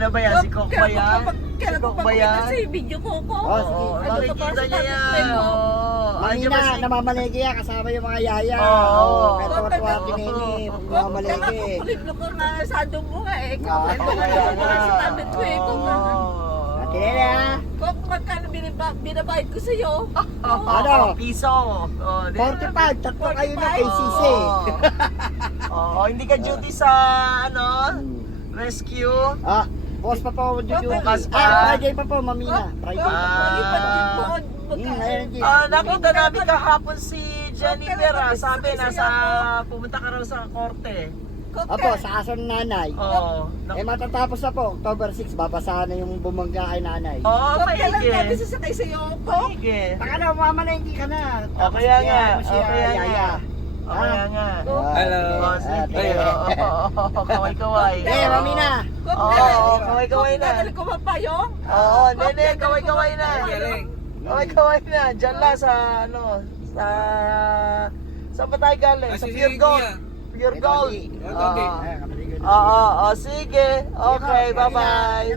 Ano ba yan? Si Kok ba yan? Si Kok ba yan? Kasi video ko ko. Oo, makikita niya yan. Kanina, namamalegi yan kasama yung mga yaya. Oo. Kaya tuwa-tuwa pinini, namamalegi. Kuliblo ko nga sa mo nga eh. Oo, Kapag kaya nga. sa tablet ko eh. Tinili ha? Kung magkano binabayad ko sa'yo? Ano? Piso. 45, tatlo kayo na KCC. Oo, hindi ka duty sa rescue. Boss pa po, Bukas pa. Friday pa po, mamina. Friday pa po. Nakita namin kahapon si Jennifer, sabi pumunta ka raw sa korte. Opo, sa aso ng nanay. Oo. Matatapos na po, October 6, babasahan na yung bumangga kay nanay. Oo, Kailan namin maigi. sasakay sa'yo? Maigi. Baka na, mamalengke ka na. O kaya nga, Tapos o siya, kaya nga. yaya. O kaya nga. Hello. O, sige. Oo, kaway-kaway. Mamina. Oo, kaway-kaway na. Dadali ko mapayong? Oo, nene, kaway-kaway na. Galing. Kaway-kaway na. Diyan lang sa, sa ba tayo galing? Sa Pure Gold. Pure Gold. Oo, sige. Okay, bye-bye.